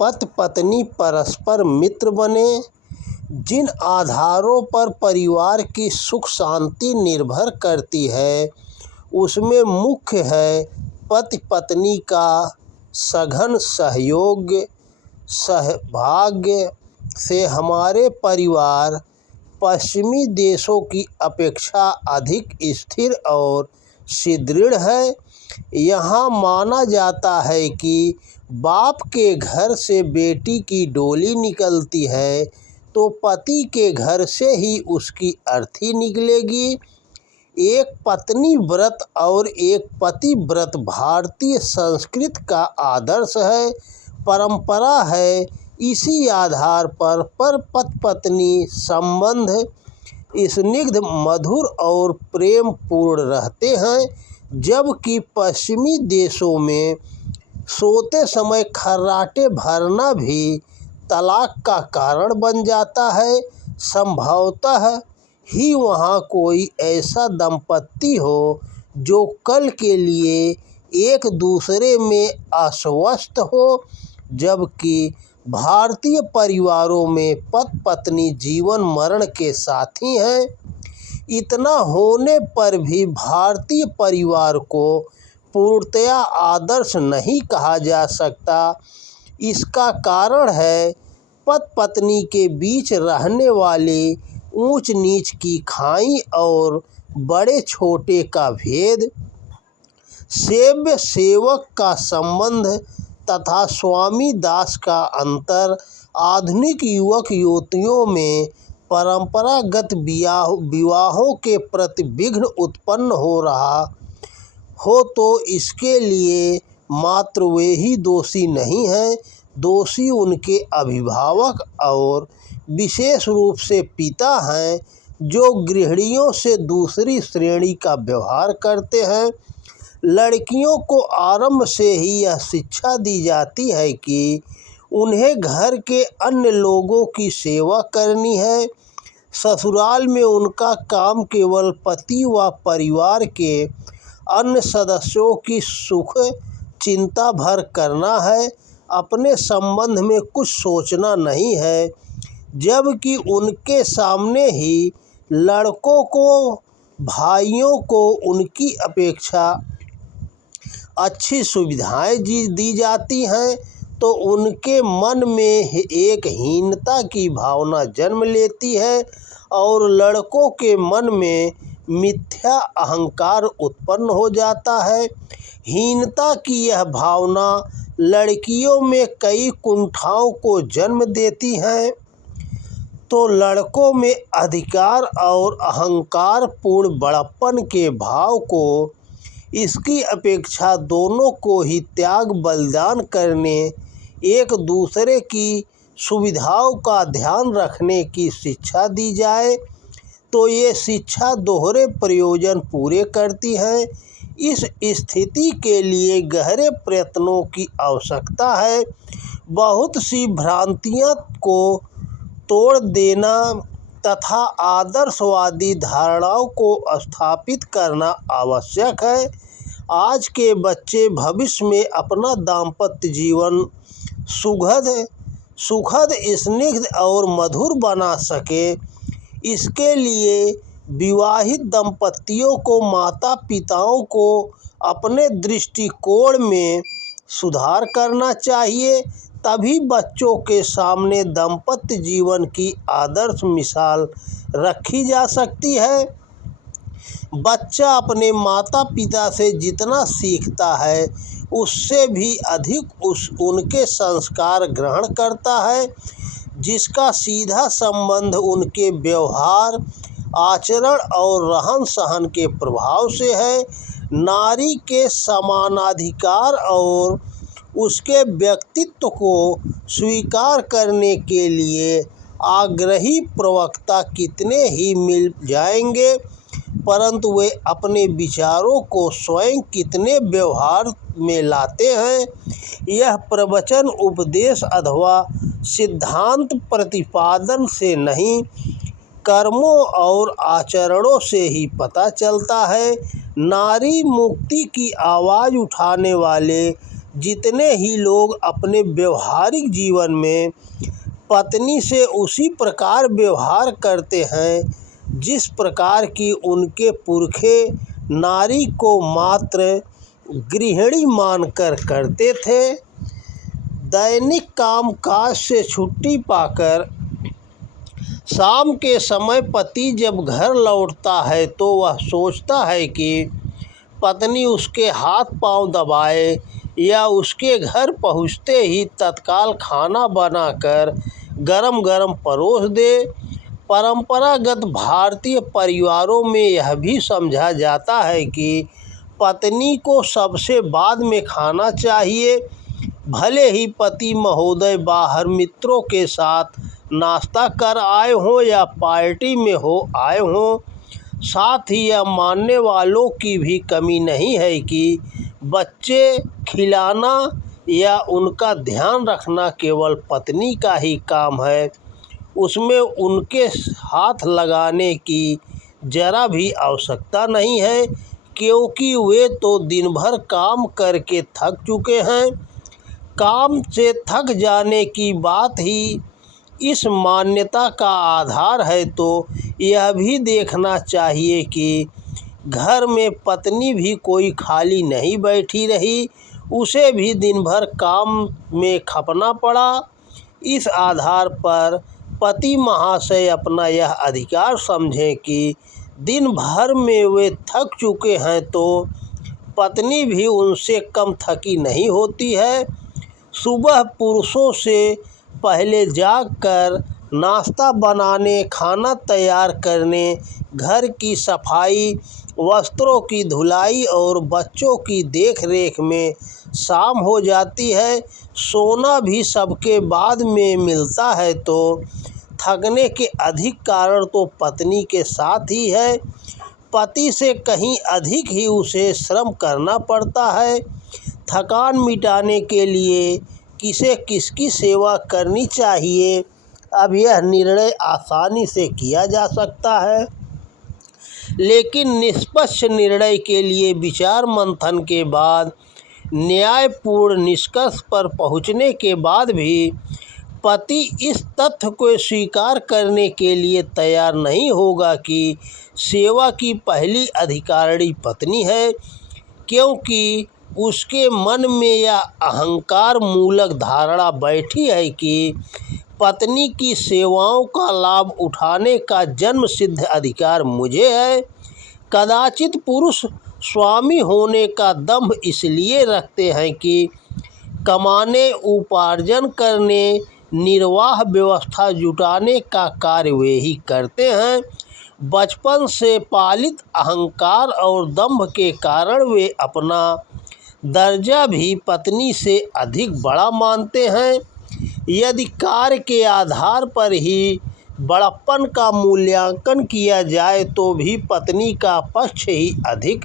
पति पत्नी परस्पर मित्र बने। जिन आधारों पर परिवार की सुख शांति निर्भर करती है उसमें मुख्य है पति पत्नी का सघन सहभाग्य से हमारे परिवार पश्चिमी देशों की अपेक्षा अधिक स्थिर और सुदृढ़ है। यहाँ माना जाता है कि बाप के घर से बेटी की डोली निकलती है तो पति के घर से ही उसकी अर्थी निकलेगी। एक पत्नी व्रत और एक पति व्रत भारतीय संस्कृति का आदर्श है, परंपरा है। इसी आधार पर पति पत्नी संबंध स्निग्ध, मधुर और प्रेम पूर्ण रहते हैं, जबकि पश्चिमी देशों में सोते समय खर्राटे भरना भी तलाक का कारण बन जाता है। संभवतः ही वहाँ कोई ऐसा दंपति हो जो कल के लिए एक दूसरे में आश्वस्त हो, जबकि भारतीय परिवारों में पति पत्नी जीवन मरण के साथी हैं। इतना होने पर भी भारतीय परिवार को पूर्णतया आदर्श नहीं कहा जा सकता। इसका कारण है पति पत्नी के बीच रहने वाले ऊंच नीच की खाई और बड़े छोटे का भेद, सेव्य सेवक का संबंध तथा स्वामी दास का अंतर। आधुनिक युवक युवतियों में परंपरागत विवाहों के प्रति विघ्न उत्पन्न हो रहा हो तो इसके लिए मात्र वे ही दोषी नहीं हैं, दोषी उनके अभिभावक और विशेष रूप से पिता हैं, जो गृहिणियों से दूसरी श्रेणी का व्यवहार करते हैं। लड़कियों को आरंभ से ही यह शिक्षा दी जाती है कि उन्हें घर के अन्य लोगों की सेवा करनी है। ससुराल में उनका काम केवल पति व परिवार के अन्य सदस्यों की सुख चिंता भर करना है, अपने संबंध में कुछ सोचना नहीं है। जबकि उनके सामने ही लड़कों को, भाइयों को उनकी अपेक्षा अच्छी सुविधाएं दी जाती हैं तो उनके मन में एक हीनता की भावना जन्म लेती है और लड़कों के मन में मिथ्या अहंकार उत्पन्न हो जाता है। हीनता की यह भावना लड़कियों में कई कुंठाओं को जन्म देती है तो लड़कों में अधिकार और अहंकार पूर्ण बड़प्पन के भाव को। इसकी अपेक्षा दोनों को ही त्याग बलिदान करने, एक दूसरे की सुविधाओं का ध्यान रखने की शिक्षा दी जाए तो ये शिक्षा दोहरे प्रयोजन पूरे करती है। इस स्थिति के लिए गहरे प्रयत्नों की आवश्यकता है। बहुत सी भ्रांतियों को तोड़ देना तथा आदर्शवादी धारणाओं को स्थापित करना आवश्यक है। आज के बच्चे भविष्य में अपना दाम्पत्य जीवन सुखद, स्निग्ध और मधुर बना सके, इसके लिए विवाहित दंपतियों को माता पिताओं को अपने दृष्टिकोण में सुधार करना चाहिए। तभी बच्चों के सामने दाम्पत्य जीवन की आदर्श मिसाल रखी जा सकती है। बच्चा अपने माता पिता से जितना सीखता है उससे भी अधिक उनके संस्कार ग्रहण करता है, जिसका सीधा संबंध उनके व्यवहार, आचरण और रहन सहन के प्रभाव से है। नारी के समानाधिकार और उसके व्यक्तित्व को स्वीकार करने के लिए आग्रही प्रवक्ता कितने ही मिल जाएंगे, परंतु वे अपने विचारों को स्वयं कितने व्यवहार में लाते हैं, यह प्रवचन, उपदेश अथवा सिद्धांत प्रतिपादन से नहीं, कर्मों और आचरणों से ही पता चलता है। नारी मुक्ति की आवाज़ उठाने वाले जितने ही लोग अपने व्यवहारिक जीवन में पत्नी से उसी प्रकार व्यवहार करते हैं जिस प्रकार की उनके पुरखे नारी को मात्र गृहिणी मानकर करते थे। दैनिक कामकाज से छुट्टी पाकर शाम के समय पति जब घर लौटता है तो वह सोचता है कि पत्नी उसके हाथ पांव दबाए या उसके घर पहुँचते ही तत्काल खाना बनाकर गरम गरम परोस दे। परंपरागत भारतीय परिवारों में यह भी समझा जाता है कि पत्नी को सबसे बाद में खाना चाहिए, भले ही पति महोदय बाहर मित्रों के साथ नाश्ता कर आए हों या पार्टी में हो आए हों। साथ ही यह मानने वालों की भी कमी नहीं है कि बच्चे खिलाना या उनका ध्यान रखना केवल पत्नी का ही काम है, उसमें उनके हाथ लगाने की जरा भी आवश्यकता नहीं है, क्योंकि वे तो दिन भर काम करके थक चुके हैं। काम से थक जाने की बात ही इस मान्यता का आधार है, तो यह भी देखना चाहिए कि घर में पत्नी भी कोई खाली नहीं बैठी रही, उसे भी दिन भर काम में खपना पड़ा। इस आधार पर पति महाशय अपना यह अधिकार समझें कि दिन भर में वे थक चुके हैं तो पत्नी भी उनसे कम थकी नहीं होती है। सुबह पुरुषों से पहले जागकर नाश्ता बनाने, खाना तैयार करने, घर की सफाई, वस्त्रों की धुलाई और बच्चों की देखरेख में शाम हो जाती है। सोना भी सबके बाद में मिलता है, तो थकने के अधिक कारण तो पत्नी के साथ ही है। पति से कहीं अधिक ही उसे श्रम करना पड़ता है। थकान मिटाने के लिए किसे किसकी सेवा करनी चाहिए, अब यह निर्णय आसानी से किया जा सकता है, लेकिन निष्पक्ष निर्णय के लिए विचार मंथन के बाद न्यायपूर्ण निष्कर्ष पर पहुंचने के बाद भी पति इस तथ्य को स्वीकार करने के लिए तैयार नहीं होगा कि सेवा की पहली अधिकारिणी पत्नी है, क्योंकि उसके मन में यह अहंकार मूलक धारणा बैठी है कि पत्नी की सेवाओं का लाभ उठाने का जन्म सिद्ध अधिकार मुझे है। कदाचित पुरुष स्वामी होने का दंभ इसलिए रखते हैं कि कमाने, उपार्जन करने, निर्वाह व्यवस्था जुटाने का कार्य वे ही करते हैं। बचपन से पालित अहंकार और दंभ के कारण वे अपना दर्जा भी पत्नी से अधिक बड़ा मानते हैं। यदि कार्य के आधार पर ही बड़प्पन का मूल्यांकन किया जाए तो भी पत्नी का पक्ष ही अधिक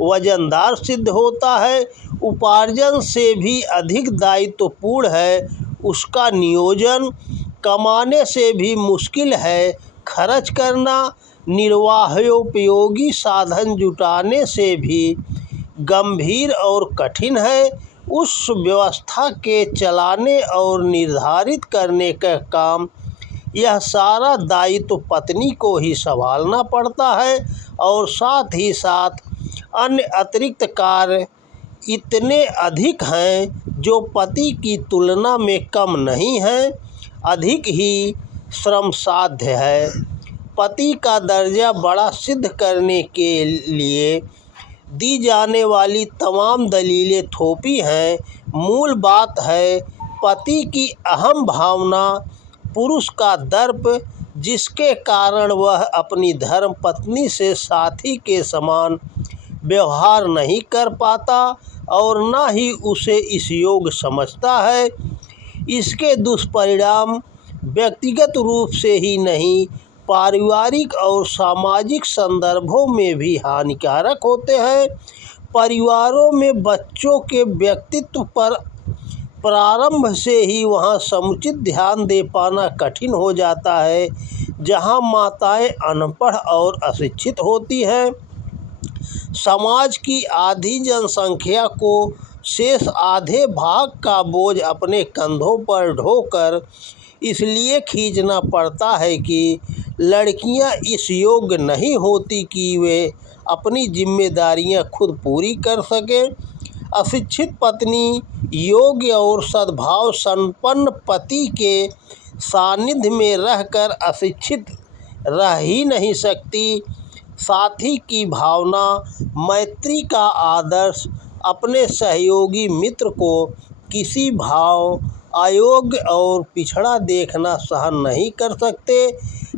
वजनदार सिद्ध होता है। उपार्जन से भी अधिक दायित्वपूर्ण है उसका नियोजन, कमाने से भी मुश्किल है खर्च करना, निर्वाहोपयोगी साधन जुटाने से भी गंभीर और कठिन है उस व्यवस्था के चलाने और निर्धारित करने का काम। यह सारा दायित्व पत्नी को ही संभालना पड़ता है और साथ ही साथ अन्य अतिरिक्त कार्य इतने अधिक हैं जो पति की तुलना में कम नहीं हैं, अधिक ही श्रम साध्य है। पति का दर्जा बड़ा सिद्ध करने के लिए दी जाने वाली तमाम दलीलें थोपी हैं। मूल बात है पति की अहम भावना, पुरुष का दर्प, जिसके कारण वह अपनी धर्म पत्नी से साथी के समान व्यवहार नहीं कर पाता और न ही उसे इस योग्य समझता है। इसके दुष्परिणाम व्यक्तिगत रूप से ही नहीं, पारिवारिक और सामाजिक संदर्भों में भी हानिकारक होते हैं। परिवारों में बच्चों के व्यक्तित्व पर प्रारंभ से ही वहाँ समुचित ध्यान दे पाना कठिन हो जाता है जहाँ माताएं अनपढ़ और अशिक्षित होती हैं। समाज की आधी जनसंख्या को शेष आधे भाग का बोझ अपने कंधों पर ढोकर इसलिए खींचना पड़ता है कि लड़कियां इस योग्य नहीं होती कि वे अपनी जिम्मेदारियां खुद पूरी कर सकें। अशिक्षित पत्नी योग्य और सद्भाव संपन्न पति के सानिध्य में रहकर अशिक्षित रह ही नहीं सकती। साथी की भावना, मैत्री का आदर्श अपने सहयोगी मित्र को किसी भाव अयोग्य और पिछड़ा देखना सहन नहीं कर सकते।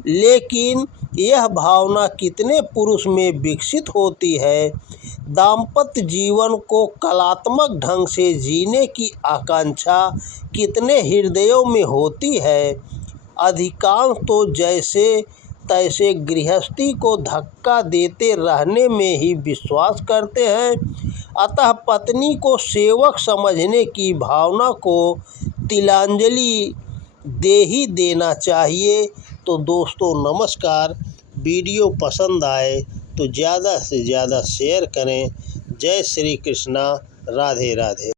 लेकिन यह भावना कितने पुरुष में विकसित होती है। दाम्पत्य जीवन को कलात्मक ढंग से जीने की आकांक्षा कितने हृदयों में होती है। अधिकांश तो जैसे तैसे गृहस्थी को धक्का देते रहने में ही विश्वास करते हैं। अतः पत्नी को सेवक समझने की भावना को तिलांजलि दे ही देना चाहिए। तो दोस्तों नमस्कार, वीडियो पसंद आए तो ज़्यादा से ज़्यादा शेयर करें। जय श्री कृष्णा, राधे राधे।